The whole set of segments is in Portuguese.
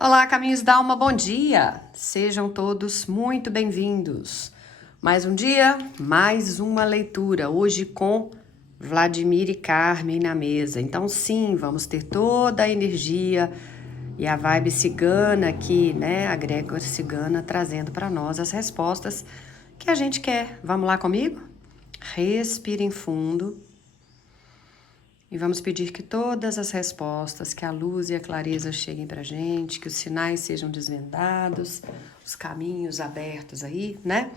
Olá, Caminhos da Alma, bom dia! Sejam todos muito bem-vindos. Mais um dia, mais uma leitura, hoje com Vladimir e Carmen na mesa. Então sim, vamos ter toda a energia e a vibe cigana aqui, né? A Grégora cigana trazendo para nós as respostas que a gente quer. Vamos lá comigo? Respirem fundo. E vamos pedir que todas as respostas, que a luz e a clareza cheguem para a gente, que os sinais sejam desvendados, os caminhos abertos aí, né?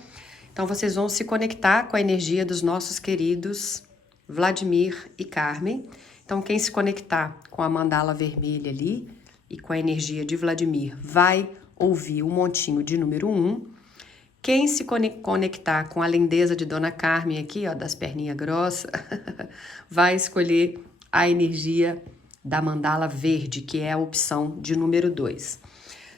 Então vocês vão se conectar com a energia dos nossos queridos Vladimir e Carmen. Então quem se conectar com a mandala vermelha ali e com a energia de Vladimir vai ouvir o montinho de número 1. Quem se conectar com a lindeza de Dona Carmen aqui, ó, das perninhas grossas, vai escolher a energia da mandala verde, que é a opção de número 2.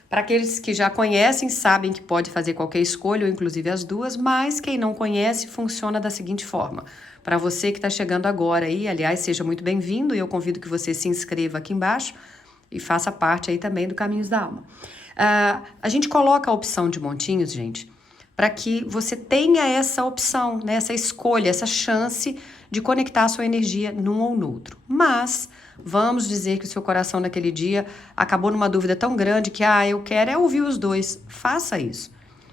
Para aqueles que já conhecem, sabem que pode fazer qualquer escolha, ou inclusive as duas, mas quem não conhece, funciona da seguinte forma. Para você que está chegando agora aí, aliás, seja muito bem-vindo, e eu convido que você se inscreva aqui embaixo e faça parte aí também do Caminhos da Alma. A gente coloca a opção de montinhos, gente, para que você tenha essa opção, né, essa escolha, essa chance de conectar a sua energia num ou no outro. Mas vamos dizer que o seu coração naquele dia acabou numa dúvida tão grande que, eu quero é ouvir os dois. Faça isso.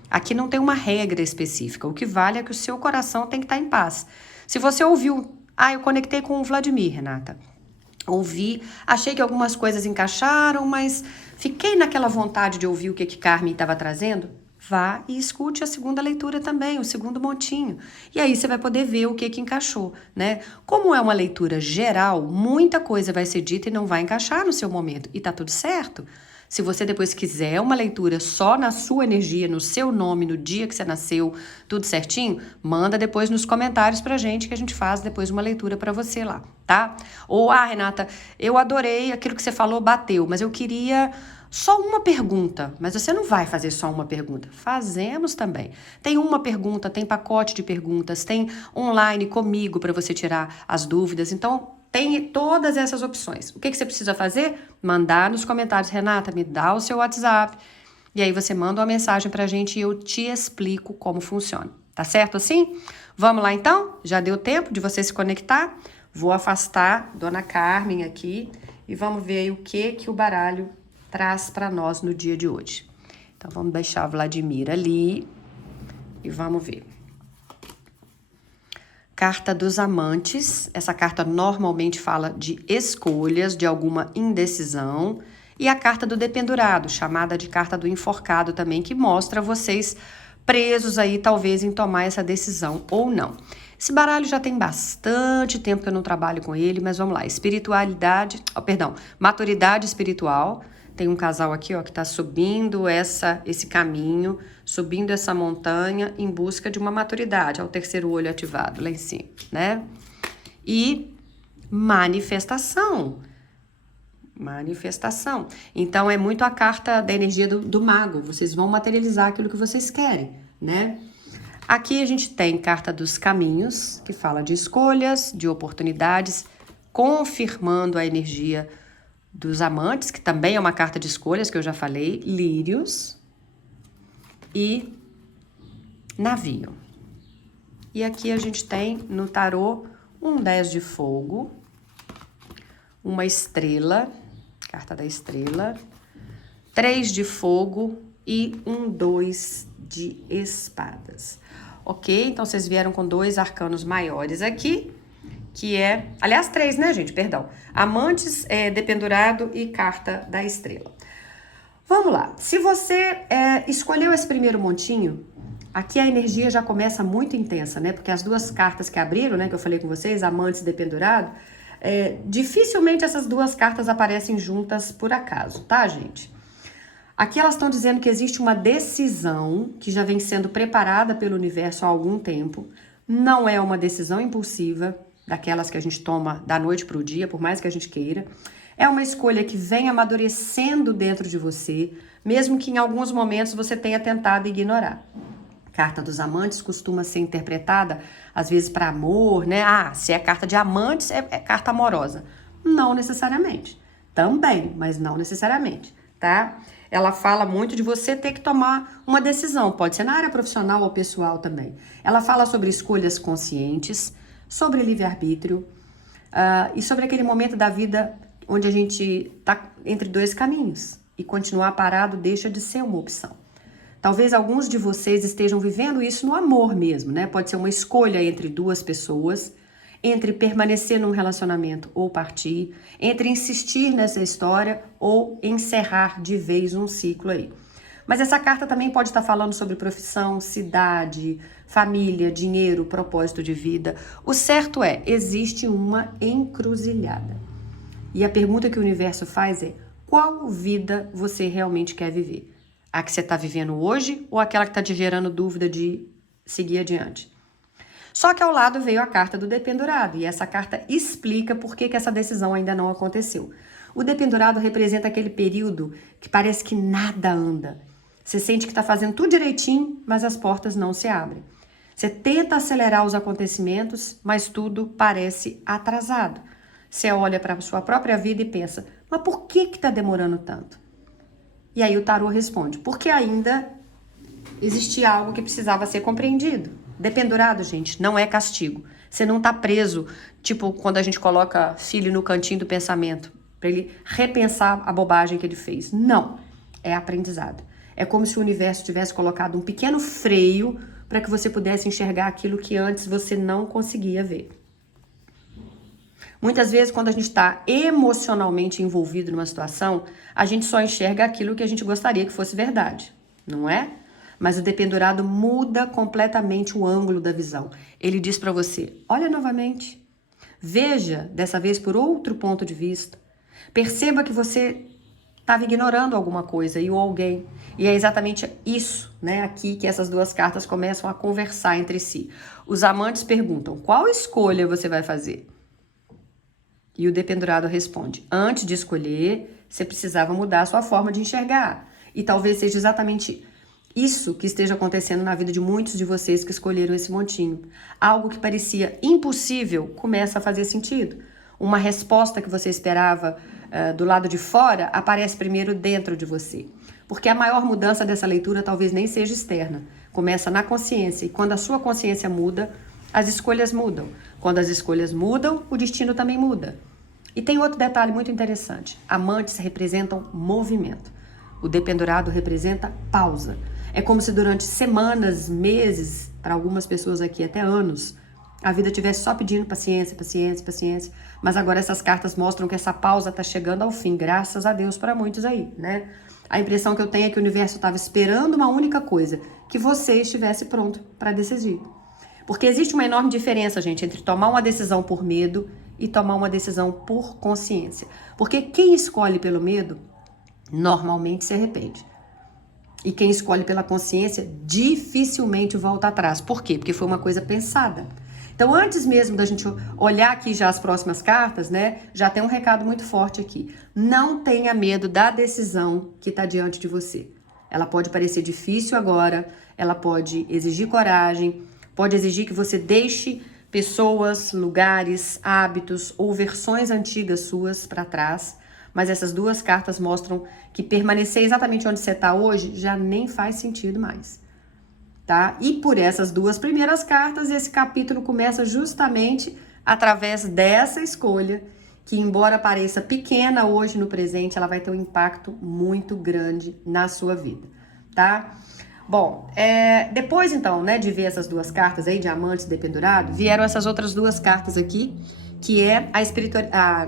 Aqui não tem uma regra específica. O que vale é que o seu coração tem que estar em paz. Se você ouviu, eu conectei com o Vladimir, Renata. Ouvi, achei que algumas coisas encaixaram, mas fiquei naquela vontade de ouvir o que Carmen estava trazendo. Vá e escute a segunda leitura também, o segundo montinho. E aí você vai poder ver o que encaixou, né? Como é uma leitura geral, muita coisa vai ser dita e não vai encaixar no seu momento. E tá tudo certo. Se você depois quiser uma leitura só na sua energia, no seu nome, no dia que você nasceu, tudo certinho, manda depois nos comentários pra gente que a gente faz depois uma leitura pra você lá, tá? Ou, Renata, eu adorei aquilo que você falou, bateu, mas eu queria só uma pergunta, mas você não vai fazer só uma pergunta. Fazemos também. Tem uma pergunta, tem pacote de perguntas, tem online comigo para você tirar as dúvidas. Então, tem todas essas opções. O que você precisa fazer? Mandar nos comentários. Renata, me dá o seu WhatsApp. E aí você manda uma mensagem pra gente e eu te explico como funciona. Tá certo assim? Vamos lá então? Já deu tempo de você se conectar? Vou afastar Dona Carmen aqui e vamos ver aí o que o baralho traz para nós no dia de hoje. Então, vamos deixar Vladimir ali e vamos ver. Carta dos Amantes. Essa carta normalmente fala de escolhas, de alguma indecisão. E a carta do Dependurado, chamada de carta do Enforcado também, que mostra vocês presos aí, talvez, em tomar essa decisão ou não. Esse baralho já tem bastante tempo que eu não trabalho com ele, mas vamos lá. Maturidade espiritual. Tem um casal aqui, ó, que tá subindo esse caminho, subindo essa montanha em busca de uma maturidade. Ó, o terceiro olho ativado lá em cima, né? E manifestação. Manifestação. Então, é muito a carta da energia do mago. Vocês vão materializar aquilo que vocês querem, né? Aqui a gente tem carta dos caminhos, que fala de escolhas, de oportunidades, confirmando a energia dos amantes, que também é uma carta de escolhas, que eu já falei, lírios e navio. E aqui a gente tem no tarô um 10 de fogo, uma estrela, carta da estrela, 3 de fogo e um 2 de espadas. Ok? Então vocês vieram com 2 arcanos maiores aqui, que é, aliás, 3, né, gente? Perdão. Amantes, Dependurado e carta da estrela. Vamos lá. Se você escolheu esse primeiro montinho, aqui a energia já começa muito intensa, né? Porque as duas cartas que abriram, né, que eu falei com vocês, Amantes e Dependurado, dificilmente essas duas cartas aparecem juntas por acaso, tá, gente? Aqui elas estão dizendo que existe uma decisão que já vem sendo preparada pelo universo há algum tempo. Não é uma decisão impulsiva, daquelas que a gente toma da noite para o dia, por mais que a gente queira. É uma escolha que vem amadurecendo dentro de você, mesmo que em alguns momentos você tenha tentado ignorar. Carta dos amantes costuma ser interpretada, às vezes, para amor, né? Se é carta de amantes, é carta amorosa. Não necessariamente. Também, mas não necessariamente. tá? Ela fala muito de você ter que tomar uma decisão, pode ser na área profissional ou pessoal também. Ela fala sobre escolhas conscientes, sobre livre-arbítrio, e sobre aquele momento da vida onde a gente está entre dois caminhos e continuar parado deixa de ser uma opção. Talvez alguns de vocês estejam vivendo isso no amor mesmo, né? Pode ser uma escolha entre duas pessoas, entre permanecer num relacionamento ou partir, entre insistir nessa história ou encerrar de vez um ciclo aí. Mas essa carta também pode estar falando sobre profissão, cidade, família, dinheiro, propósito de vida. O certo é, existe uma encruzilhada. E a pergunta que o universo faz é, qual vida você realmente quer viver? A que você está vivendo hoje ou aquela que está te gerando dúvida de seguir adiante? Só que ao lado veio a carta do dependurado, e essa carta explica por que essa decisão ainda não aconteceu. O dependurado representa aquele período que parece que nada anda. Você sente que está fazendo tudo direitinho, mas as portas não se abrem. Você tenta acelerar os acontecimentos, mas tudo parece atrasado. Você olha para a sua própria vida e pensa, mas por que está demorando tanto? E aí o tarô responde, porque ainda existia algo que precisava ser compreendido. Dependurado, gente, não é castigo. Você não tá preso, tipo quando a gente coloca filho no cantinho do pensamento, para ele repensar a bobagem que ele fez. Não, é aprendizado. É como se o universo tivesse colocado um pequeno freio para que você pudesse enxergar aquilo que antes você não conseguia ver. Muitas vezes, quando a gente está emocionalmente envolvido numa situação, a gente só enxerga aquilo que a gente gostaria que fosse verdade, não é? Mas o dependurado muda completamente o ângulo da visão. Ele diz para você, olha novamente, veja dessa vez por outro ponto de vista, perceba que você estava ignorando alguma coisa ou alguém. E é exatamente isso, né, aqui que essas duas cartas começam a conversar entre si. Os amantes perguntam, qual escolha você vai fazer? E o dependurado responde, antes de escolher, você precisava mudar a sua forma de enxergar. E talvez seja exatamente isso que esteja acontecendo na vida de muitos de vocês que escolheram esse montinho. Algo que parecia impossível começa a fazer sentido. Uma resposta que você esperava do lado de fora aparece primeiro dentro de você. Porque a maior mudança dessa leitura talvez nem seja externa. Começa na consciência. E quando a sua consciência muda, as escolhas mudam. Quando as escolhas mudam, o destino também muda. E tem outro detalhe muito interessante. Amantes representam movimento. O dependurado representa pausa. É como se durante semanas, meses, para algumas pessoas aqui até anos, a vida estivesse só pedindo paciência, paciência, paciência. Mas agora essas cartas mostram que essa pausa está chegando ao fim, graças a Deus para muitos aí, né? A impressão que eu tenho é que o universo estava esperando uma única coisa, que você estivesse pronto para decidir. Porque existe uma enorme diferença, gente, entre tomar uma decisão por medo e tomar uma decisão por consciência. Porque quem escolhe pelo medo, normalmente se arrepende. E quem escolhe pela consciência, dificilmente volta atrás. Por quê? Porque foi uma coisa pensada. Então, antes mesmo da gente olhar aqui já as próximas cartas, né, já tem um recado muito forte aqui. Não tenha medo da decisão que está diante de você. Ela pode parecer difícil agora, ela pode exigir coragem, pode exigir que você deixe pessoas, lugares, hábitos ou versões antigas suas para trás, mas essas duas cartas mostram que permanecer exatamente onde você está hoje já nem faz sentido mais. Tá? E por essas duas primeiras cartas, esse capítulo começa justamente através dessa escolha, que embora pareça pequena hoje no presente, ela vai ter um impacto muito grande na sua vida, tá? Bom, depois então, né, de ver essas duas cartas aí, Diamante e Dependurado, vieram essas outras duas cartas aqui, que é a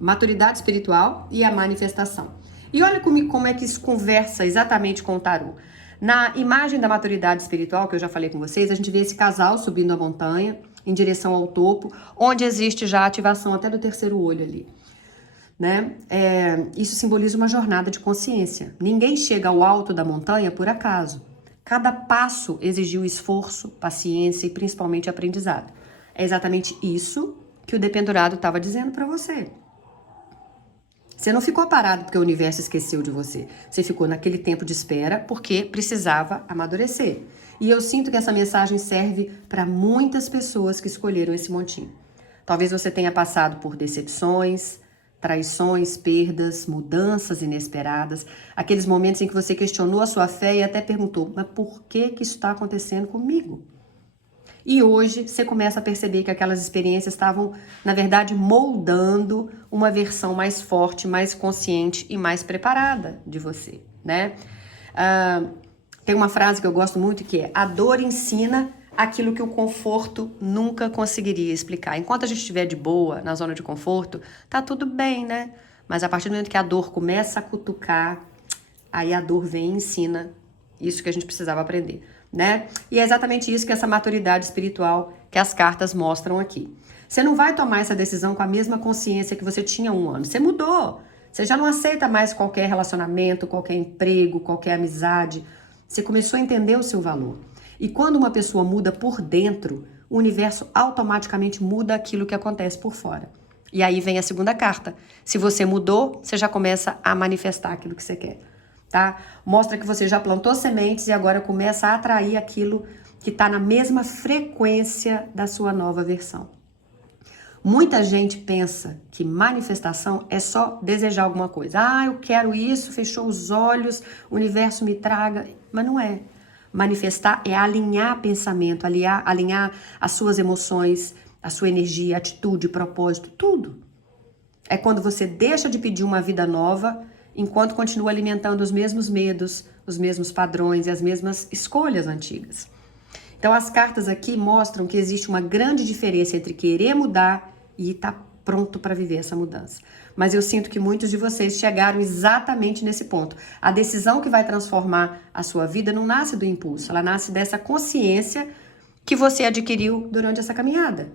maturidade espiritual e a manifestação. E olha como é que isso conversa exatamente com o tarô. Na imagem da maturidade espiritual, que eu já falei com vocês, a gente vê esse casal subindo a montanha em direção ao topo, onde existe já a ativação até do terceiro olho ali, né? Isso simboliza uma jornada de consciência. Ninguém chega ao alto da montanha por acaso. Cada passo exigiu esforço, paciência e principalmente aprendizado. É exatamente isso que o dependurado estava dizendo para você. Você não ficou parado porque o universo esqueceu de você. Você ficou naquele tempo de espera porque precisava amadurecer. E eu sinto que essa mensagem serve para muitas pessoas que escolheram esse montinho. Talvez você tenha passado por decepções, traições, perdas, mudanças inesperadas, aqueles momentos em que você questionou a sua fé e até perguntou, mas por que isso está acontecendo comigo? E hoje você começa a perceber que aquelas experiências estavam, na verdade, moldando uma versão mais forte, mais consciente e mais preparada de você, né? Tem uma frase que eu gosto muito que é: a dor ensina aquilo que o conforto nunca conseguiria explicar. Enquanto a gente estiver de boa, na zona de conforto, tá tudo bem, né? Mas a partir do momento que a dor começa a cutucar, aí a dor vem e ensina isso que a gente precisava aprender, né? E é exatamente isso que essa maturidade espiritual que as cartas mostram aqui. Você não vai tomar essa decisão com a mesma consciência que você tinha há um ano. Você mudou. Você já não aceita mais qualquer relacionamento, qualquer emprego, qualquer amizade. Você começou a entender o seu valor. E quando uma pessoa muda por dentro, o universo automaticamente muda aquilo que acontece por fora. E aí vem a segunda carta. Se você mudou, você já começa a manifestar aquilo que você quer, tá? Mostra que você já plantou sementes e agora começa a atrair aquilo que está na mesma frequência da sua nova versão. Muita gente pensa que manifestação é só desejar alguma coisa. Ah, eu quero isso, fechou os olhos, o universo me traga. Mas não é. Manifestar é alinhar pensamento, alinhar as suas emoções, a sua energia, atitude, propósito, tudo. É quando você deixa de pedir uma vida nova, enquanto continua alimentando os mesmos medos, os mesmos padrões e as mesmas escolhas antigas. Então as cartas aqui mostram que existe uma grande diferença entre querer mudar e estar pronto para viver essa mudança. Mas eu sinto que muitos de vocês chegaram exatamente nesse ponto. A decisão que vai transformar a sua vida não nasce do impulso, ela nasce dessa consciência que você adquiriu durante essa caminhada.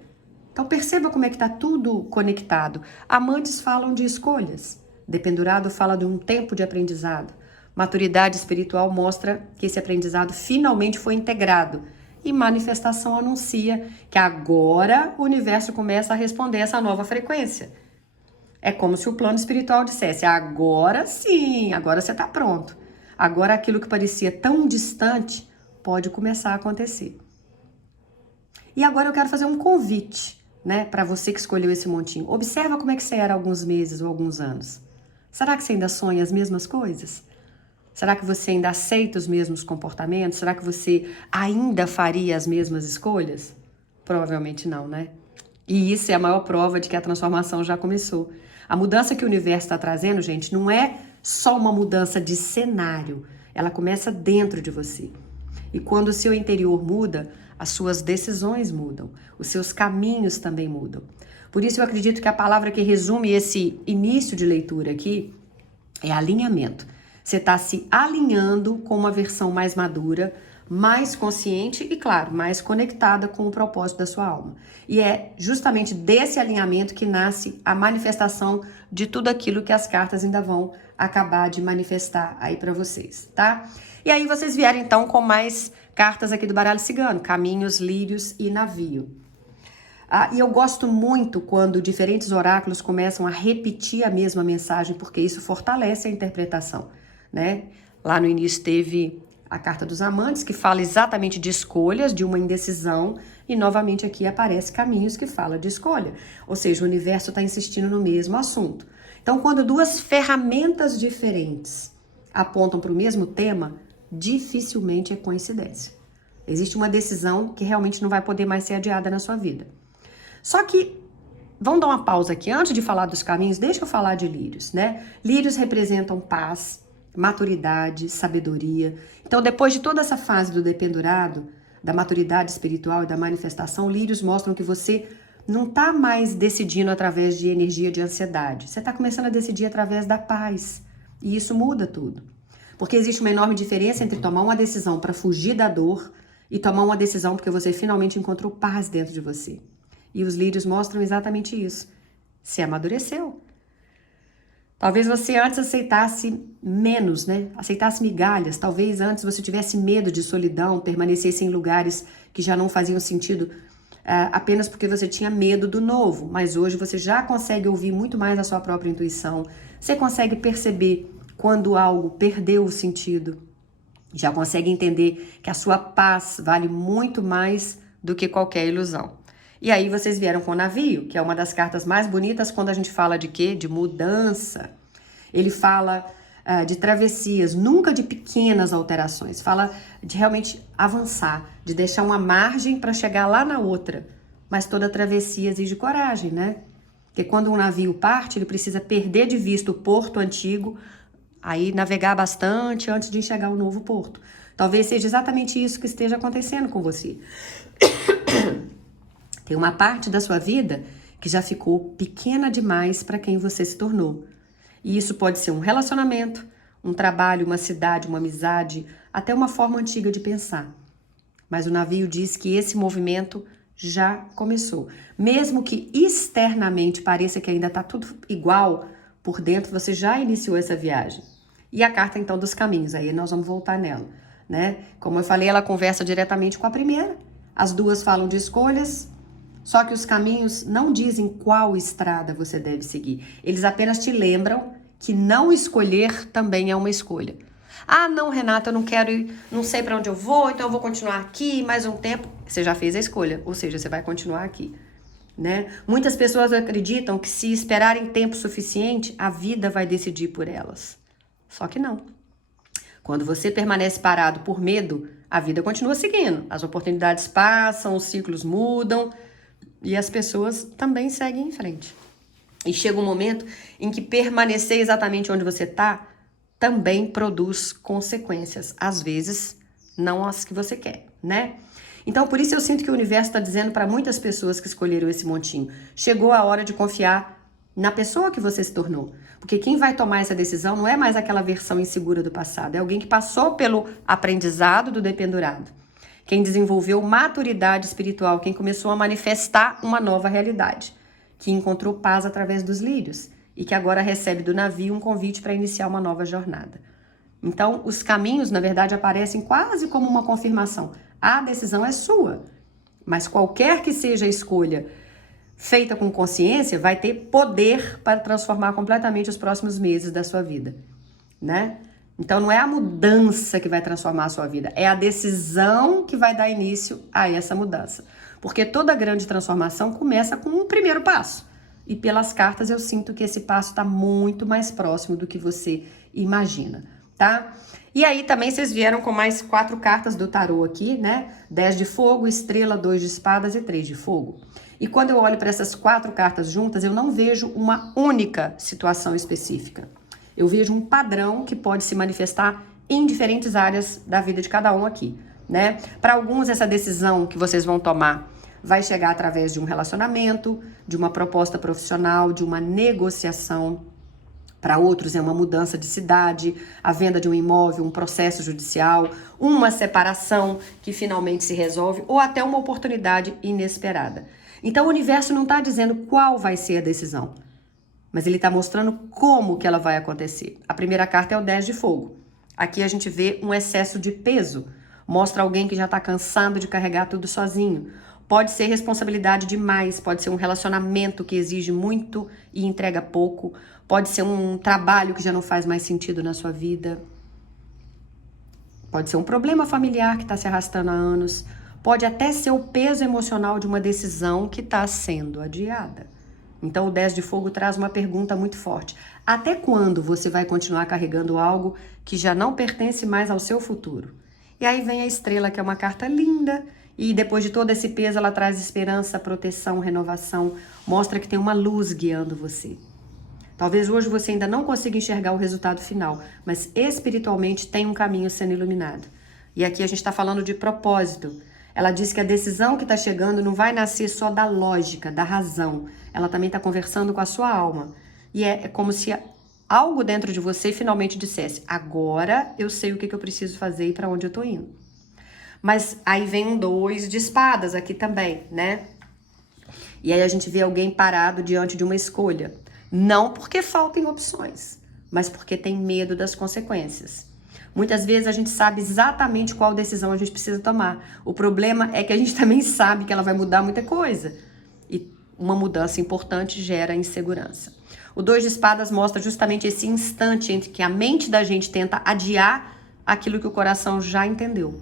Então perceba como é que está tudo conectado. Amantes falam de escolhas, dependurado fala de um tempo de aprendizado. Maturidade espiritual mostra que esse aprendizado finalmente foi integrado. E manifestação anuncia que agora o universo começa a responder essa nova frequência. É como se o plano espiritual dissesse, agora sim, agora você está pronto. Agora aquilo que parecia tão distante pode começar a acontecer. E agora eu quero fazer um convite, né, para você que escolheu esse montinho. Observa como é que você era há alguns meses ou alguns anos. Será que você ainda sonha as mesmas coisas? Será que você ainda aceita os mesmos comportamentos? Será que você ainda faria as mesmas escolhas? Provavelmente não, né? E isso é a maior prova de que a transformação já começou. A mudança que o universo está trazendo, gente, não é só uma mudança de cenário. Ela começa dentro de você. E quando o seu interior muda, as suas decisões mudam. Os seus caminhos também mudam. Por isso eu acredito que a palavra que resume esse início de leitura aqui é alinhamento. Você está se alinhando com uma versão mais madura, mais consciente e, claro, mais conectada com o propósito da sua alma. E é justamente desse alinhamento que nasce a manifestação de tudo aquilo que as cartas ainda vão acabar de manifestar aí para vocês, tá? E aí vocês vieram então com mais cartas aqui do baralho cigano, caminhos, lírios e navio. E eu gosto muito quando diferentes oráculos começam a repetir a mesma mensagem, porque isso fortalece a interpretação, né? Lá no início teve a carta dos amantes, que fala exatamente de escolhas, de uma indecisão, e novamente aqui aparece caminhos, que fala de escolha. Ou seja, o universo está insistindo no mesmo assunto. Então, quando duas ferramentas diferentes apontam para o mesmo tema, dificilmente é coincidência. Existe uma decisão que realmente não vai poder mais ser adiada na sua vida. Só que, vamos dar uma pausa aqui. Antes de falar dos caminhos, deixa eu falar de lírios, né? Lírios representam paz, maturidade, sabedoria. Então, depois de toda essa fase do dependurado, da maturidade espiritual e da manifestação, lírios mostram que você não está mais decidindo através de energia de ansiedade. Você está começando a decidir através da paz. E isso muda tudo. Porque existe uma enorme diferença entre tomar uma decisão para fugir da dor e tomar uma decisão porque você finalmente encontrou paz dentro de você. E os lírios mostram exatamente isso. Se amadureceu. Talvez você antes aceitasse menos, né? Aceitasse migalhas. Talvez antes você tivesse medo de solidão, permanecesse em lugares que já não faziam sentido apenas porque você tinha medo do novo. Mas hoje você já consegue ouvir muito mais a sua própria intuição. Você consegue perceber quando algo perdeu o sentido. Já consegue entender que a sua paz vale muito mais do que qualquer ilusão. E aí vocês vieram com o navio, que é uma das cartas mais bonitas quando a gente fala de quê? De mudança. Ele fala de travessias, nunca de pequenas alterações. Fala de realmente avançar, de deixar uma margem para chegar lá na outra. Mas toda travessia exige coragem, né? Porque quando um navio parte, ele precisa perder de vista o porto antigo, aí navegar bastante antes de enxergar o novo porto. Talvez seja exatamente isso que esteja acontecendo com você. Tem uma parte da sua vida que já ficou pequena demais para quem você se tornou. E isso pode ser um relacionamento, um trabalho, uma cidade, uma amizade, até uma forma antiga de pensar. Mas o navio diz que esse movimento já começou. Mesmo que externamente pareça que ainda está tudo igual, por dentro você já iniciou essa viagem. E a carta então dos caminhos, aí nós vamos voltar nela, né? Como eu falei, ela conversa diretamente com a primeira. As duas falam de escolhas, só que os caminhos não dizem qual estrada você deve seguir. Eles apenas te lembram que não escolher também é uma escolha. Ah, não, Renata, eu não quero ir, não sei para onde eu vou, então eu vou continuar aqui mais um tempo. Você já fez a escolha, ou seja, você vai continuar aqui, né? Muitas pessoas acreditam que se esperarem tempo suficiente, a vida vai decidir por elas. Só que não. Quando você permanece parado por medo, a vida continua seguindo. As oportunidades passam, os ciclos mudam e as pessoas também seguem em frente. E chega um momento em que permanecer exatamente onde você está também produz consequências. Às vezes, não as que você quer, né? Então, por isso eu sinto que o universo está dizendo para muitas pessoas que escolheram esse montinho, chegou a hora de confiar na pessoa que você se tornou. Porque quem vai tomar essa decisão não é mais aquela versão insegura do passado, é alguém que passou pelo aprendizado do dependurado. Quem desenvolveu maturidade espiritual, quem começou a manifestar uma nova realidade, que encontrou paz através dos lírios e que agora recebe do navio um convite para iniciar uma nova jornada. Então, os caminhos, na verdade, aparecem quase como uma confirmação. A decisão é sua, mas qualquer que seja a escolha feita com consciência vai ter poder para transformar completamente os próximos meses da sua vida, né? Então, não é a mudança que vai transformar a sua vida, é a decisão que vai dar início a essa mudança. Porque toda grande transformação começa com um primeiro passo. E pelas cartas eu sinto que esse passo está muito mais próximo do que você imagina, tá? E aí também vocês vieram com mais 4 cartas do tarô aqui, né? 10 de fogo, estrela, 2 de espadas e 3 de fogo. E quando eu olho para essas 4 cartas juntas, eu não vejo uma única situação específica. Eu vejo um padrão que pode se manifestar em diferentes áreas da vida de cada um aqui, né? Para alguns, essa decisão que vocês vão tomar vai chegar através de um relacionamento, de uma proposta profissional, de uma negociação. Para outros, é uma mudança de cidade, a venda de um imóvel, um processo judicial, uma separação que finalmente se resolve ou até uma oportunidade inesperada. Então, o universo não está dizendo qual vai ser a decisão, mas ele está mostrando como que ela vai acontecer. A primeira carta é o 10 de fogo. Aqui a gente vê um excesso de peso. Mostra alguém que já está cansado de carregar tudo sozinho. Pode ser responsabilidade demais, pode ser um relacionamento que exige muito e entrega pouco. Pode ser um trabalho que já não faz mais sentido na sua vida. Pode ser um problema familiar que está se arrastando há anos. Pode até ser o peso emocional de uma decisão que está sendo adiada. Então o 10 de fogo traz uma pergunta muito forte. Até quando você vai continuar carregando algo que já não pertence mais ao seu futuro? E aí vem a estrela, que é uma carta linda. E depois de todo esse peso, ela traz esperança, proteção, renovação. Mostra que tem uma luz guiando você. Talvez hoje você ainda não consiga enxergar o resultado final, mas espiritualmente tem um caminho sendo iluminado. E aqui a gente está falando de propósito. Ela diz que a decisão que está chegando não vai nascer só da lógica, da razão. Ela também está conversando com a sua alma. E é como se algo dentro de você finalmente dissesse: agora eu sei o que eu preciso fazer e para onde eu estou indo. Mas aí vem um 2 de espadas aqui também, né? E aí a gente vê alguém parado diante de uma escolha. Não porque faltem opções, mas porque tem medo das consequências. Muitas vezes a gente sabe exatamente qual decisão a gente precisa tomar. O problema é que a gente também sabe que ela vai mudar muita coisa. E uma mudança importante gera insegurança. O 2 de espadas mostra justamente esse instante entre que a mente da gente tenta adiar aquilo que o coração já entendeu.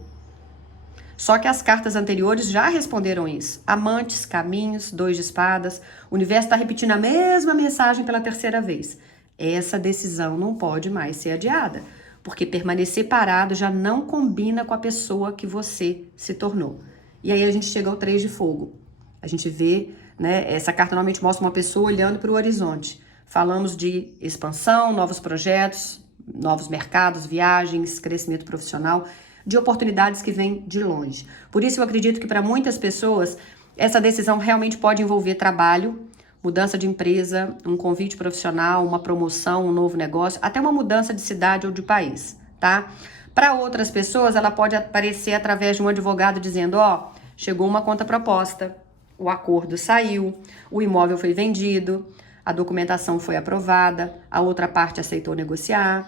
Só que as cartas anteriores já responderam isso. Amantes, caminhos, 2 de espadas. O universo está repetindo a mesma mensagem pela terceira vez. Essa decisão não pode mais ser adiada, porque permanecer parado já não combina com a pessoa que você se tornou. E aí a gente chega ao 3 de fogo. A gente vê, né, essa carta normalmente mostra uma pessoa olhando para o horizonte. Falamos de expansão, novos projetos, novos mercados, viagens, crescimento profissional, de oportunidades que vêm de longe. Por isso eu acredito que para muitas pessoas essa decisão realmente pode envolver trabalho, mudança de empresa, um convite profissional, uma promoção, um novo negócio, até uma mudança de cidade ou de país, tá? Para outras pessoas, ela pode aparecer através de um advogado dizendo, ó, chegou uma contraproposta, o acordo saiu, o imóvel foi vendido, a documentação foi aprovada, a outra parte aceitou negociar.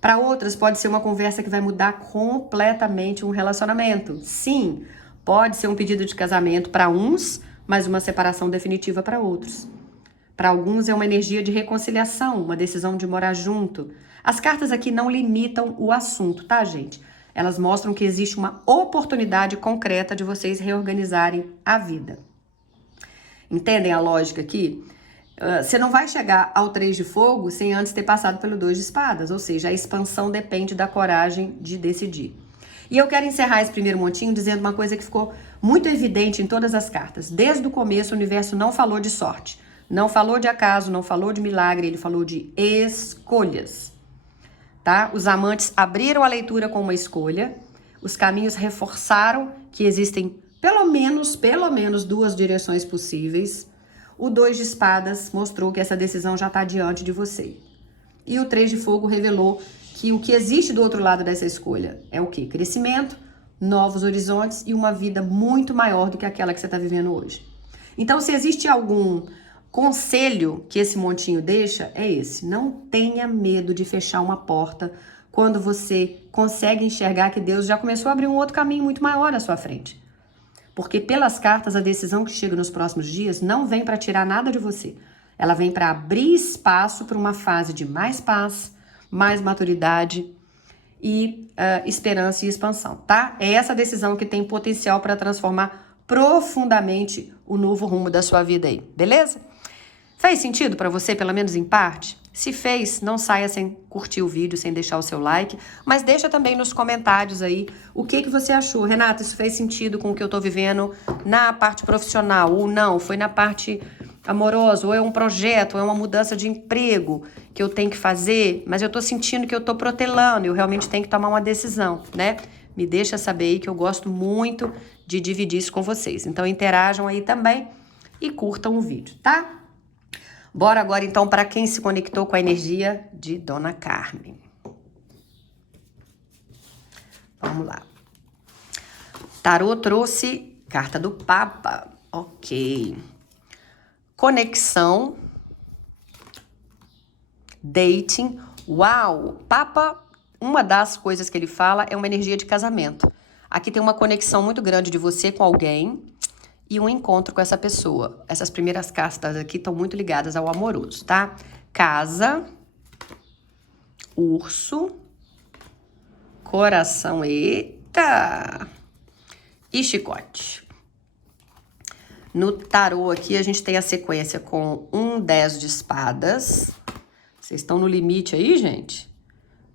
Para outras, pode ser uma conversa que vai mudar completamente um relacionamento. Sim, pode ser um pedido de casamento para uns, mas uma separação definitiva para outros. Para alguns é uma energia de reconciliação, uma decisão de morar junto. As cartas aqui não limitam o assunto, tá, gente? Elas mostram que existe uma oportunidade concreta de vocês reorganizarem a vida. Entendem a lógica aqui? Você não vai chegar ao 3 de fogo sem antes ter passado pelo 2 de espadas, ou seja, a expansão depende da coragem de decidir. E eu quero encerrar esse primeiro montinho dizendo uma coisa que ficou muito evidente em todas as cartas. Desde o começo, o universo não falou de sorte, não falou de acaso, não falou de milagre, ele falou de escolhas. Tá? Os amantes abriram a leitura com uma escolha, os caminhos reforçaram que existem pelo menos 2 direções possíveis. O 2 de espadas mostrou que essa decisão já está diante de você. E o 3 de fogo revelou que o que existe do outro lado dessa escolha é o quê? Crescimento, novos horizontes e uma vida muito maior do que aquela que você está vivendo hoje. Então, se existe algum conselho que esse montinho deixa, é esse. Não tenha medo de fechar uma porta quando você consegue enxergar que Deus já começou a abrir um outro caminho muito maior à sua frente. Porque pelas cartas, a decisão que chega nos próximos dias não vem para tirar nada de você. Ela vem para abrir espaço para uma fase de mais paz, mais maturidade e esperança e expansão, tá? É essa decisão que tem potencial para transformar profundamente o novo rumo da sua vida aí, beleza? Fez sentido para você, pelo menos em parte? Se fez, não saia sem curtir o vídeo, sem deixar o seu like, mas deixa também nos comentários aí o que você achou. Renata, isso fez sentido com o que eu tô vivendo na parte profissional ou não? Foi na parte amorosa, ou é um projeto, ou é uma mudança de emprego que eu tenho que fazer, mas eu tô sentindo que eu tô protelando, eu realmente tenho que tomar uma decisão, né? Me deixa saber aí que eu gosto muito de dividir isso com vocês. Então interajam aí também e curtam o vídeo, tá? Bora agora, então, para quem se conectou com a energia de Dona Carmen. Vamos lá. Tarô trouxe carta do Papa. Ok. Conexão. Dating. Uau! Papa, uma das coisas que ele fala é uma energia de casamento. Aqui tem uma conexão muito grande de você com alguém e um encontro com essa pessoa. Essas primeiras cartas aqui estão muito ligadas ao amoroso, tá? Casa, urso, coração, eita, e chicote. No tarô aqui a gente tem a sequência com 10 de espadas. Vocês estão no limite aí, gente?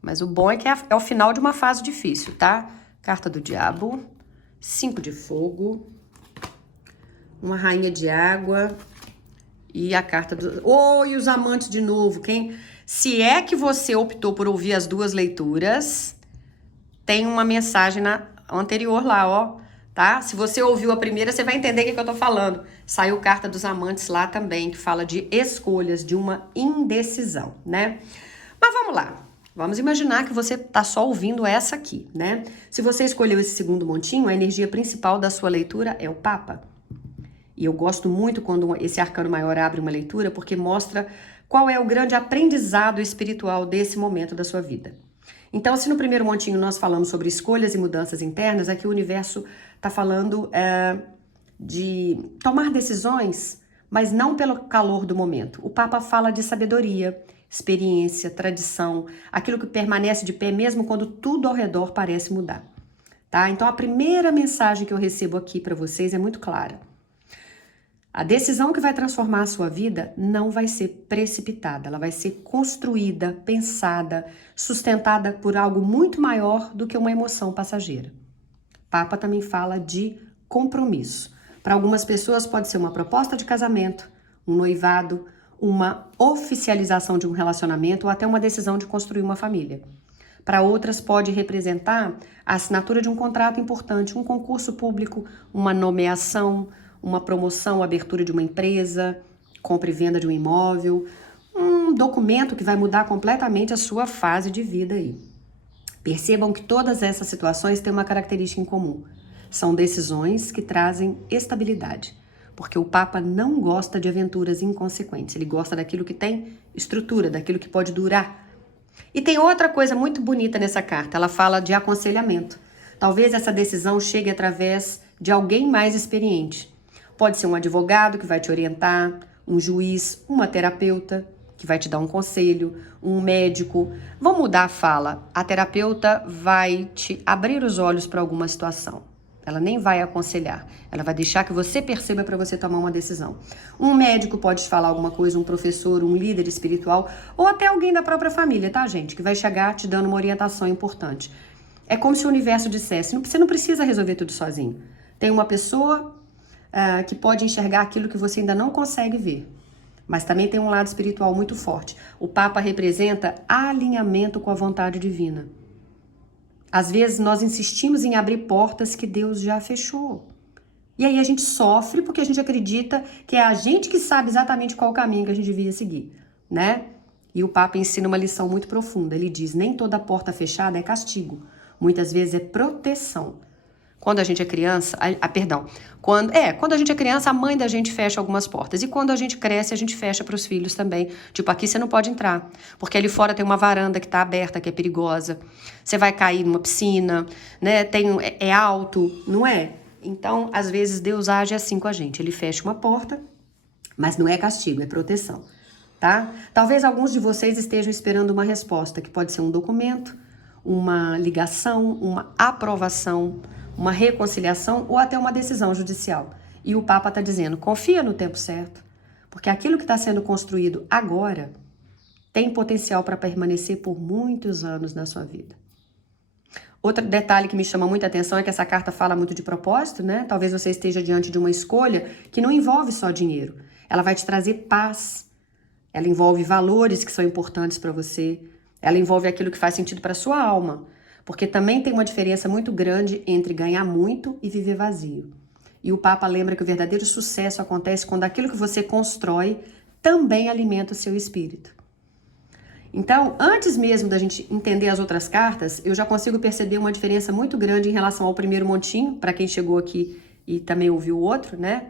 Mas o bom é que é o final de uma fase difícil, tá? Carta do diabo, 5 de fogo, uma rainha de água e a carta do... e os amantes de novo. Se é que você optou por ouvir as 2 leituras, tem uma mensagem anterior lá, ó, tá? Se você ouviu a primeira, você vai entender o que eu tô falando. Saiu carta dos amantes lá também, que fala de escolhas, de uma indecisão, né? Mas vamos lá. Vamos imaginar que você tá só ouvindo essa aqui, né? Se você escolheu esse segundo montinho, a energia principal da sua leitura é o Papa. E eu gosto muito quando esse arcano maior abre uma leitura, porque mostra qual é o grande aprendizado espiritual desse momento da sua vida. Então, se no primeiro montinho nós falamos sobre escolhas e mudanças internas, aqui o universo está falando de tomar decisões, mas não pelo calor do momento. O Papa fala de sabedoria, experiência, tradição, aquilo que permanece de pé mesmo quando tudo ao redor parece mudar. tá? Então a primeira mensagem que eu recebo aqui para vocês é muito clara. A decisão que vai transformar a sua vida não vai ser precipitada, ela vai ser construída, pensada, sustentada por algo muito maior do que uma emoção passageira. Papa também fala de compromisso. Para algumas pessoas pode ser uma proposta de casamento, um noivado, uma oficialização de um relacionamento ou até uma decisão de construir uma família. Para outras pode representar a assinatura de um contrato importante, um concurso público, uma nomeação, uma promoção, abertura de uma empresa, compra e venda de um imóvel, um documento que vai mudar completamente a sua fase de vida aí. Percebam que todas essas situações têm uma característica em comum. São decisões que trazem estabilidade, porque o Papa não gosta de aventuras inconsequentes, ele gosta daquilo que tem estrutura, daquilo que pode durar. E tem outra coisa muito bonita nessa carta, ela fala de aconselhamento. Talvez essa decisão chegue através de alguém mais experiente. Pode ser um advogado que vai te orientar, um juiz, uma terapeuta que vai te dar um conselho, um médico. Vamos mudar a fala. A terapeuta vai te abrir os olhos para alguma situação. Ela nem vai aconselhar. Ela vai deixar que você perceba para você tomar uma decisão. Um médico pode te falar alguma coisa, um professor, um líder espiritual, ou até alguém da própria família, tá, gente? Que vai chegar te dando uma orientação importante. É como se o universo dissesse, você não precisa resolver tudo sozinho. Tem uma pessoa que pode enxergar aquilo que você ainda não consegue ver. Mas também tem um lado espiritual muito forte. O Papa representa alinhamento com a vontade divina. Às vezes nós insistimos em abrir portas que Deus já fechou. E aí a gente sofre porque a gente acredita que é a gente que sabe exatamente qual o caminho que a gente devia seguir, né? E o Papa ensina uma lição muito profunda. Ele diz, nem toda porta fechada é castigo. Muitas vezes é proteção. Quando a gente é criança, quando a gente é criança, a mãe da gente fecha algumas portas. E quando a gente cresce, a gente fecha para os filhos também. Tipo, aqui você não pode entrar, porque ali fora tem uma varanda que está aberta, que é perigosa. Você vai cair numa piscina, né? É alto, não é? Então, às vezes, Deus age assim com a gente. Ele fecha uma porta, mas não é castigo, é proteção, tá? Talvez alguns de vocês estejam esperando uma resposta, que pode ser um documento, uma ligação, uma aprovação, uma reconciliação ou até uma decisão judicial. E o Papa está dizendo, confia no tempo certo, porque aquilo que está sendo construído agora tem potencial para permanecer por muitos anos na sua vida. Outro detalhe que me chama muita atenção é que essa carta fala muito de propósito, né? Talvez você esteja diante de uma escolha que não envolve só dinheiro. Ela vai te trazer paz. Ela envolve valores que são importantes para você. Ela envolve aquilo que faz sentido para a sua alma. Porque também tem uma diferença muito grande entre ganhar muito e viver vazio. E o Papa lembra que o verdadeiro sucesso acontece quando aquilo que você constrói também alimenta o seu espírito. Então, antes mesmo da gente entender as outras cartas, eu já consigo perceber uma diferença muito grande em relação ao primeiro montinho, para quem chegou aqui e também ouviu o outro, né?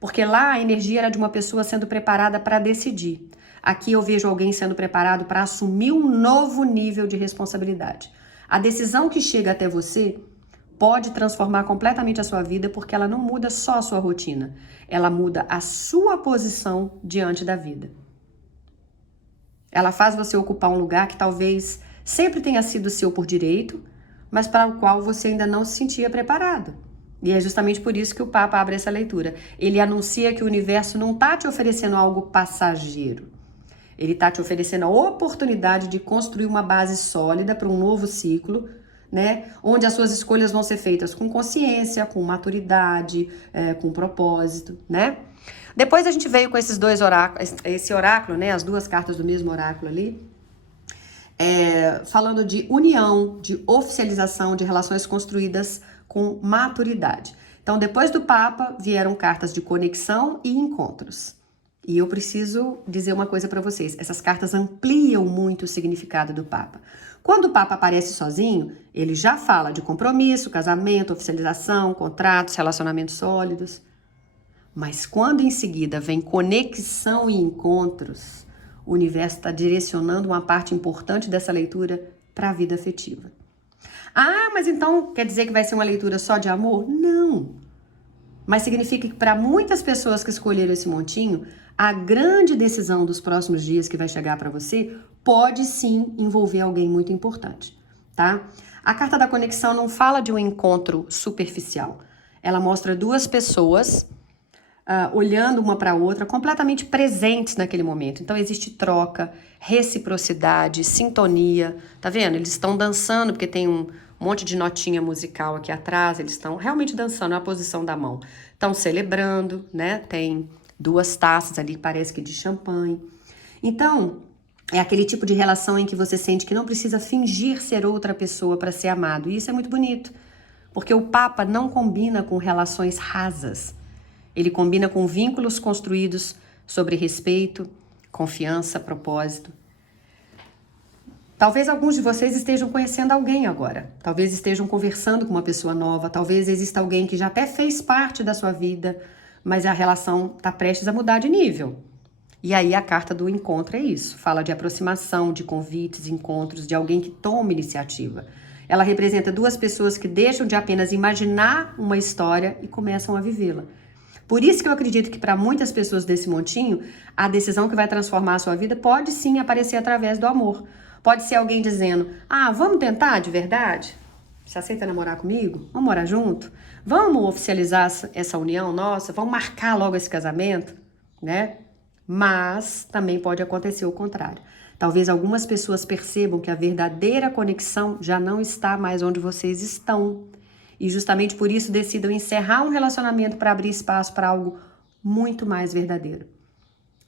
Porque lá a energia era de uma pessoa sendo preparada para decidir. Aqui eu vejo alguém sendo preparado para assumir um novo nível de responsabilidade. A decisão que chega até você pode transformar completamente a sua vida porque ela não muda só a sua rotina, ela muda a sua posição diante da vida. Ela faz você ocupar um lugar que talvez sempre tenha sido seu por direito, mas para o qual você ainda não se sentia preparado. E é justamente por isso que o Papa abre essa leitura. Ele anuncia que o universo não está te oferecendo algo passageiro. Ele está te oferecendo a oportunidade de construir uma base sólida para um novo ciclo, né? Onde as suas escolhas vão ser feitas com consciência, com maturidade, com propósito, né? Depois a gente veio com esses dois oráculos, esse oráculo, né? As duas cartas do mesmo oráculo ali, falando de união, de oficialização de relações construídas com maturidade. Então, depois do Papa, vieram cartas de conexão e encontros. E eu preciso dizer uma coisa para vocês, essas cartas ampliam muito o significado do Papa. Quando o Papa aparece sozinho, ele já fala de compromisso, casamento, oficialização, contratos, relacionamentos sólidos. Mas quando em seguida vem conexão e encontros, o universo está direcionando uma parte importante dessa leitura para a vida afetiva. Ah, mas então quer dizer que vai ser uma leitura só de amor? Não. Mas significa que para muitas pessoas que escolheram esse montinho, a grande decisão dos próximos dias que vai chegar para você pode sim envolver alguém muito importante. tá? A carta da conexão não fala de um encontro superficial. Ela mostra duas pessoas olhando uma para a outra, completamente presentes naquele momento. Então existe troca, reciprocidade, sintonia. Tá vendo? Eles estão dançando, porque tem um monte de notinha musical aqui atrás. Eles estão realmente dançando na posição da mão. Estão celebrando, né? Tem duas taças ali, parece que de champanhe. Então, é aquele tipo de relação em que você sente que não precisa fingir ser outra pessoa para ser amado. E isso é muito bonito, porque o Papa não combina com relações rasas. Ele combina com vínculos construídos sobre respeito, confiança, propósito. Talvez alguns de vocês estejam conhecendo alguém agora. Talvez estejam conversando com uma pessoa nova. Talvez exista alguém que já até fez parte da sua vida, mas a relação está prestes a mudar de nível. E aí a carta do encontro é isso. Fala de aproximação, de convites, encontros, de alguém que toma iniciativa. Ela representa duas pessoas que deixam de apenas imaginar uma história e começam a vivê-la. Por isso que eu acredito que para muitas pessoas desse montinho, a decisão que vai transformar a sua vida pode sim aparecer através do amor. Pode ser alguém dizendo, vamos tentar de verdade? Você aceita namorar comigo? Vamos morar junto? Vamos oficializar essa união nossa? Vamos marcar logo esse casamento? Né? Mas também pode acontecer o contrário. Talvez algumas pessoas percebam que a verdadeira conexão já não está mais onde vocês estão. E justamente por isso decidam encerrar um relacionamento para abrir espaço para algo muito mais verdadeiro.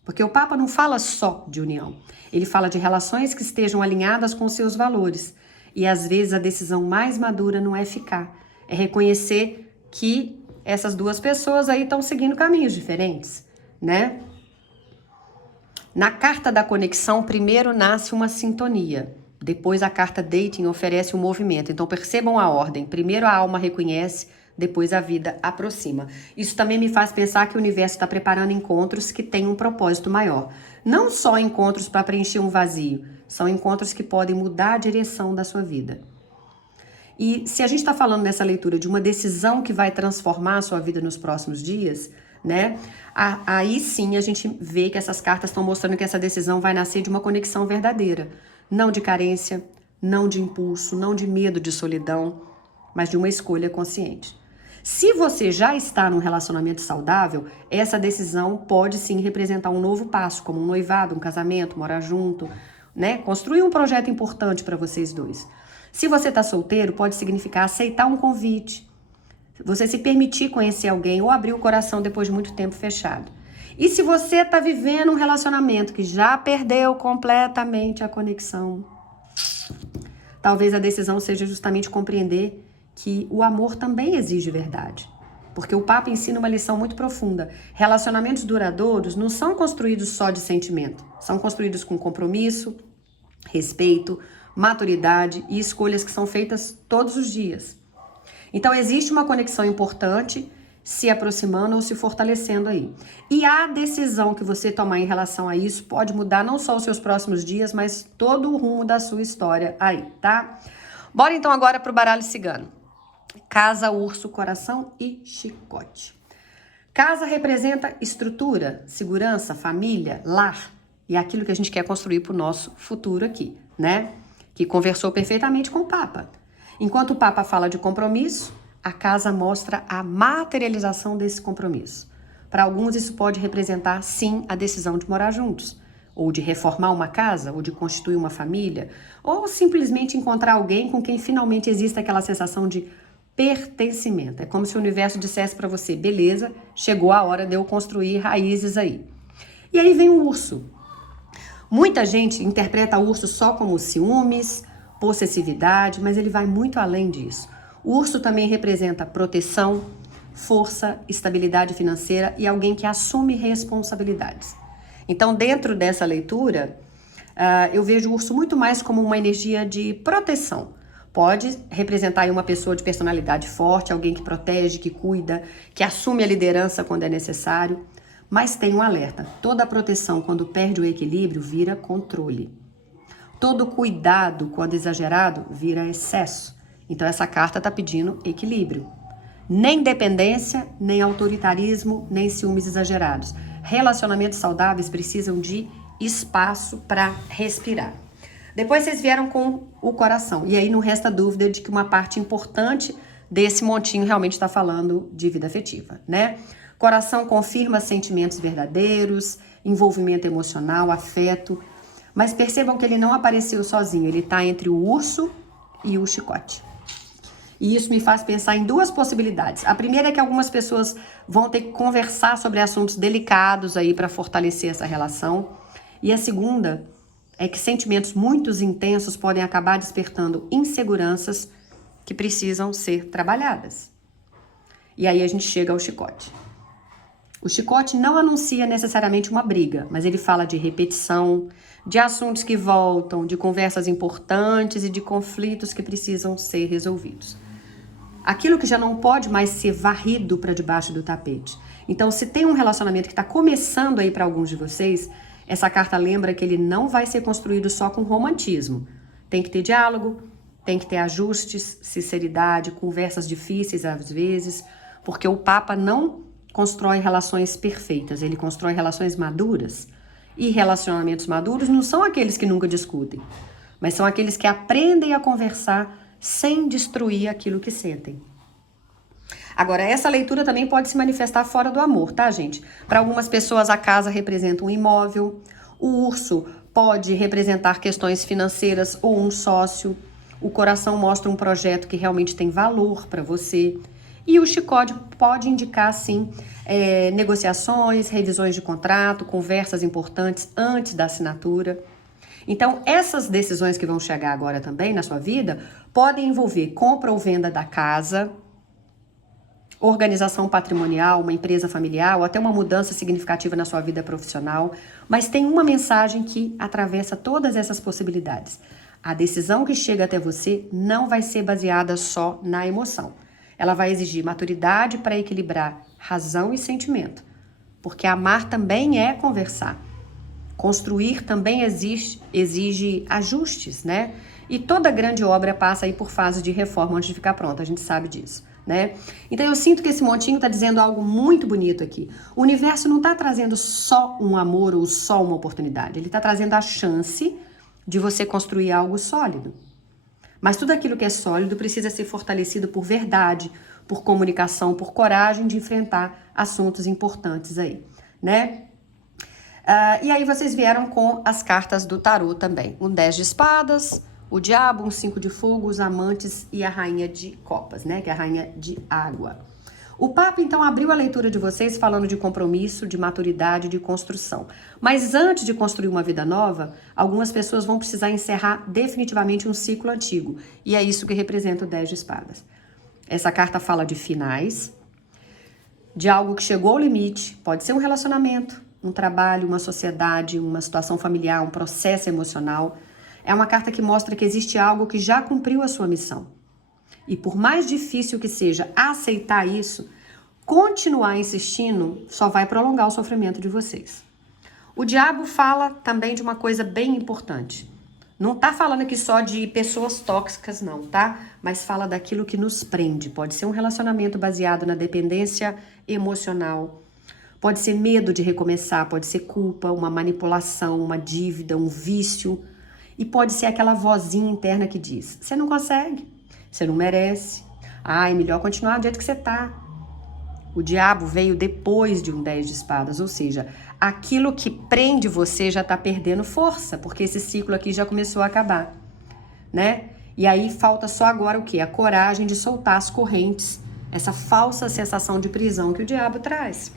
Porque o Papa não fala só de união. Ele fala de relações que estejam alinhadas com seus valores. E às vezes a decisão mais madura não é ficar. É reconhecer que essas duas pessoas aí estão seguindo caminhos diferentes, né? Na carta da conexão, primeiro nasce uma sintonia. Depois a carta dating oferece um movimento. Então percebam a ordem. Primeiro a alma reconhece, depois a vida aproxima. Isso também me faz pensar que o universo está preparando encontros que têm um propósito maior. Não só encontros para preencher um vazio, são encontros que podem mudar a direção da sua vida. E se a gente está falando nessa leitura de uma decisão que vai transformar a sua vida nos próximos dias, né? Aí sim a gente vê que essas cartas estão mostrando que essa decisão vai nascer de uma conexão verdadeira. Não de carência, não de impulso, não de medo de solidão, mas de uma escolha consciente. Se você já está num relacionamento saudável, essa decisão pode sim representar um novo passo, como um noivado, um casamento, morar junto, né? Construir um projeto importante para vocês dois. Se você está solteiro, pode significar aceitar um convite, você se permitir conhecer alguém ou abrir o coração depois de muito tempo fechado. E se você está vivendo um relacionamento que já perdeu completamente a conexão, talvez a decisão seja justamente compreender que o amor também exige verdade. Porque o Papa ensina uma lição muito profunda. Relacionamentos duradouros não são construídos só de sentimento. São construídos com compromisso, respeito, maturidade e escolhas que são feitas todos os dias. Então existe uma conexão importante se aproximando ou se fortalecendo aí. E a decisão que você tomar em relação a isso pode mudar não só os seus próximos dias, mas todo o rumo da sua história aí, tá? Bora então agora pro baralho cigano. Casa, urso, coração e chicote. Casa representa estrutura, segurança, família, lar. E é aquilo que a gente quer construir pro nosso futuro aqui, né? Que conversou perfeitamente com o Papa. Enquanto o Papa fala de compromisso, a casa mostra a materialização desse compromisso. Para alguns isso pode representar, sim, a decisão de morar juntos, ou de reformar uma casa, ou de constituir uma família, ou simplesmente encontrar alguém com quem finalmente exista aquela sensação de pertencimento. É como se o universo dissesse para você, beleza, chegou a hora de eu construir raízes aí. E aí vem o urso. Muita gente interpreta o urso só como ciúmes, possessividade, mas ele vai muito além disso. O urso também representa proteção, força, estabilidade financeira e alguém que assume responsabilidades. Então, dentro dessa leitura, eu vejo o urso muito mais como uma energia de proteção. Pode representar aí uma pessoa de personalidade forte, alguém que protege, que cuida, que assume a liderança quando é necessário. Mas tem um alerta, toda proteção quando perde o equilíbrio vira controle. Todo cuidado quando exagerado vira excesso. Então essa carta está pedindo equilíbrio. Nem dependência, nem autoritarismo, nem ciúmes exagerados. Relacionamentos saudáveis precisam de espaço para respirar. Depois vocês vieram com o coração. E aí não resta dúvida de que uma parte importante desse montinho realmente está falando de vida afetiva, né? Coração confirma sentimentos verdadeiros, envolvimento emocional, afeto. Mas percebam que ele não apareceu sozinho, ele está entre o urso e o chicote. E isso me faz pensar em duas possibilidades. A primeira é que algumas pessoas vão ter que conversar sobre assuntos delicados aí para fortalecer essa relação. E a segunda é que sentimentos muito intensos podem acabar despertando inseguranças que precisam ser trabalhadas. E aí a gente chega ao chicote. O chicote não anuncia necessariamente uma briga, mas ele fala de repetição, de assuntos que voltam, de conversas importantes e de conflitos que precisam ser resolvidos. Aquilo que já não pode mais ser varrido para debaixo do tapete. Então, se tem um relacionamento que está começando aí para alguns de vocês, essa carta lembra que ele não vai ser construído só com romantismo. Tem que ter diálogo, tem que ter ajustes, sinceridade, conversas difíceis às vezes, porque o Papa não constrói relações perfeitas, ele constrói relações maduras. E relacionamentos maduros não são aqueles que nunca discutem, mas são aqueles que aprendem a conversar sem destruir aquilo que sentem. Agora, essa leitura também pode se manifestar fora do amor, tá, gente? Para algumas pessoas, a casa representa um imóvel, o urso pode representar questões financeiras ou um sócio, o coração mostra um projeto que realmente tem valor para você. E o chicote pode indicar, sim, negociações, revisões de contrato, conversas importantes antes da assinatura. Então, essas decisões que vão chegar agora também na sua vida podem envolver compra ou venda da casa, organização patrimonial, uma empresa familiar ou até uma mudança significativa na sua vida profissional. Mas tem uma mensagem que atravessa todas essas possibilidades. A decisão que chega até você não vai ser baseada só na emoção. Ela vai exigir maturidade para equilibrar razão e sentimento. Porque amar também é conversar. Construir também exige ajustes, né? E toda grande obra passa aí por fases de reforma antes de ficar pronta, a gente sabe disso, né? Então eu sinto que esse montinho está dizendo algo muito bonito aqui. O universo não está trazendo só um amor ou só uma oportunidade. Ele está trazendo a chance de você construir algo sólido. Mas tudo aquilo que é sólido precisa ser fortalecido por verdade, por comunicação, por coragem de enfrentar assuntos importantes aí, né? E aí vocês vieram com as cartas do tarô também. Um 10 de espadas, o diabo, um 5 de fogo, os amantes e a rainha de copas, né? Que é a rainha de água. O Papa, então, abriu a leitura de vocês falando de compromisso, de maturidade, de construção. Mas antes de construir uma vida nova, algumas pessoas vão precisar encerrar definitivamente um ciclo antigo. E é isso que representa o 10 de espadas. Essa carta fala de finais, de algo que chegou ao limite, pode ser um relacionamento, um trabalho, uma sociedade, uma situação familiar, um processo emocional. É uma carta que mostra que existe algo que já cumpriu a sua missão. E por mais difícil que seja aceitar isso, continuar insistindo só vai prolongar o sofrimento de vocês. O diabo fala também de uma coisa bem importante. Não tá falando aqui só de pessoas tóxicas, não, tá? Mas fala daquilo que nos prende. Pode ser um relacionamento baseado na dependência emocional. Pode ser medo de recomeçar, pode ser culpa, uma manipulação, uma dívida, um vício. E pode ser aquela vozinha interna que diz, você não consegue, você não merece. É melhor continuar do jeito que você tá. O diabo veio depois de um 10 de espadas, ou seja, aquilo que prende você já tá perdendo força, porque esse ciclo aqui já começou a acabar, né? E aí falta só agora o quê? A coragem de soltar as correntes, essa falsa sensação de prisão que o diabo traz.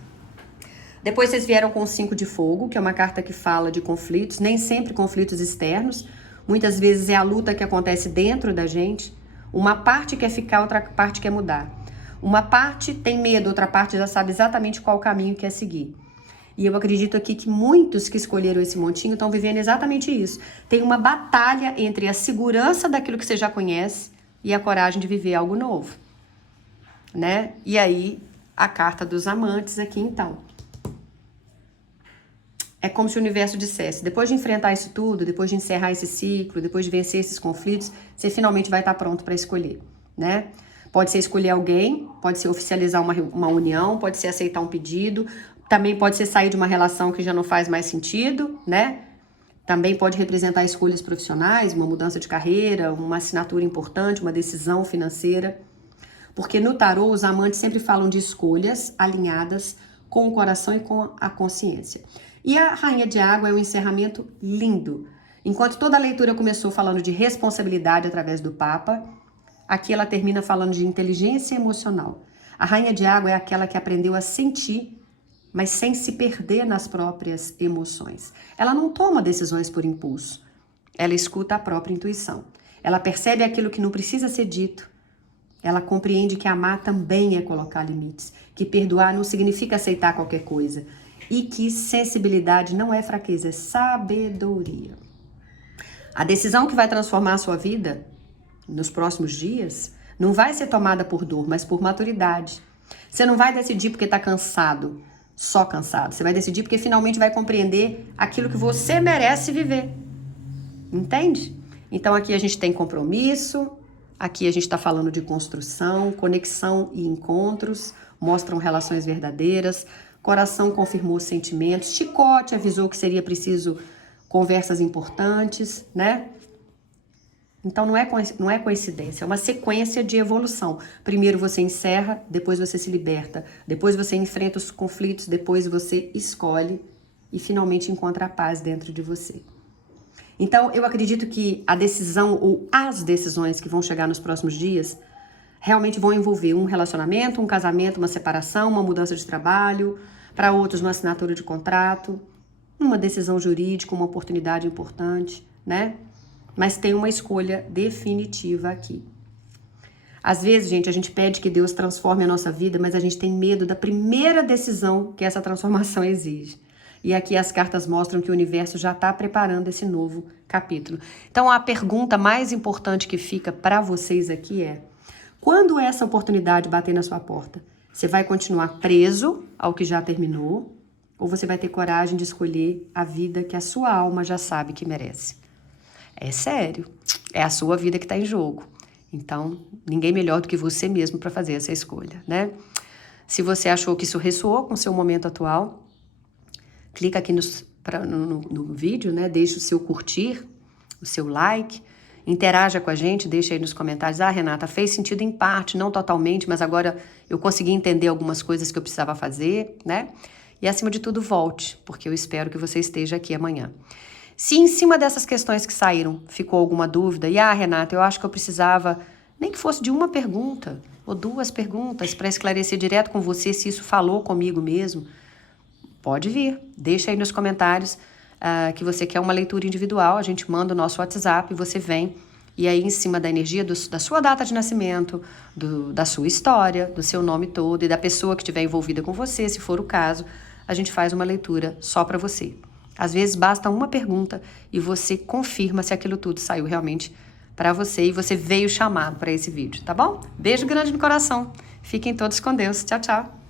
Depois vocês vieram com o 5 de fogo, que é uma carta que fala de conflitos, nem sempre conflitos externos, muitas vezes é a luta que acontece dentro da gente. Uma parte quer ficar, outra parte quer mudar. Uma parte tem medo, outra parte já sabe exatamente qual caminho quer seguir. E eu acredito aqui que muitos que escolheram esse montinho estão vivendo exatamente isso. Tem uma batalha entre a segurança daquilo que você já conhece e a coragem de viver algo novo, né? E aí, a carta dos amantes aqui, então. É como se o universo dissesse, depois de enfrentar isso tudo, depois de encerrar esse ciclo, depois de vencer esses conflitos, você finalmente vai estar pronto para escolher, né? Pode ser escolher alguém, pode ser oficializar uma união, pode ser aceitar um pedido, também pode ser sair de uma relação que já não faz mais sentido, né? Também pode representar escolhas profissionais, uma mudança de carreira, uma assinatura importante, uma decisão financeira. Porque no tarô, os amantes sempre falam de escolhas alinhadas com o coração e com a consciência. E a Rainha de Água é um encerramento lindo. Enquanto toda a leitura começou falando de responsabilidade através do Papa, aqui ela termina falando de inteligência emocional. A Rainha de Água é aquela que aprendeu a sentir, mas sem se perder nas próprias emoções. Ela não toma decisões por impulso. Ela escuta a própria intuição. Ela percebe aquilo que não precisa ser dito. Ela compreende que amar também é colocar limites, que perdoar não significa aceitar qualquer coisa e que sensibilidade não é fraqueza, é sabedoria. A decisão que vai transformar a sua vida nos próximos dias não vai ser tomada por dor, mas por maturidade. Você não vai decidir porque está cansado, só cansado. Você vai decidir porque finalmente vai compreender aquilo que você merece viver. Entende? Então aqui a gente tem compromisso, aqui a gente está falando de construção, conexão e encontros, mostram relações verdadeiras, coração confirmou sentimentos, chicote avisou que seria preciso conversas importantes, né? Então não é coincidência, é uma sequência de evolução. Primeiro você encerra, depois você se liberta, depois você enfrenta os conflitos, depois você escolhe e finalmente encontra a paz dentro de você. Então eu acredito que a decisão ou as decisões que vão chegar nos próximos dias realmente vão envolver um relacionamento, um casamento, uma separação, uma mudança de trabalho, para outros uma assinatura de contrato, uma decisão jurídica, uma oportunidade importante, né? Mas tem uma escolha definitiva aqui. Às vezes, gente, a gente pede que Deus transforme a nossa vida, mas a gente tem medo da primeira decisão que essa transformação exige. E aqui as cartas mostram que o universo já está preparando esse novo capítulo. Então, a pergunta mais importante que fica para vocês aqui é: quando essa oportunidade bater na sua porta, você vai continuar preso ao que já terminou? Ou você vai ter coragem de escolher a vida que a sua alma já sabe que merece? É sério, é a sua vida que está em jogo. Então, ninguém melhor do que você mesmo para fazer essa escolha, né? Se você achou que isso ressoou com o seu momento atual, clica aqui no vídeo, né? Deixa o seu curtir, o seu like, interaja com a gente, deixa aí nos comentários. Ah, Renata, fez sentido em parte, não totalmente, mas agora eu consegui entender algumas coisas que eu precisava fazer, né? E acima de tudo, volte, porque eu espero que você esteja aqui amanhã. Se em cima dessas questões que saíram ficou alguma dúvida, e Renata, eu acho que eu precisava, nem que fosse de uma pergunta ou duas perguntas para esclarecer direto com você se isso falou comigo mesmo, pode vir, deixa aí nos comentários que você quer uma leitura individual, a gente manda o nosso WhatsApp e você vem, e aí em cima da energia da sua data de nascimento, da sua história, do seu nome todo e da pessoa que estiver envolvida com você, se for o caso, a gente faz uma leitura só para você. Às vezes basta uma pergunta e você confirma se aquilo tudo saiu realmente para você e você veio chamado para esse vídeo, tá bom? Beijo grande no coração. Fiquem todos com Deus. Tchau, tchau.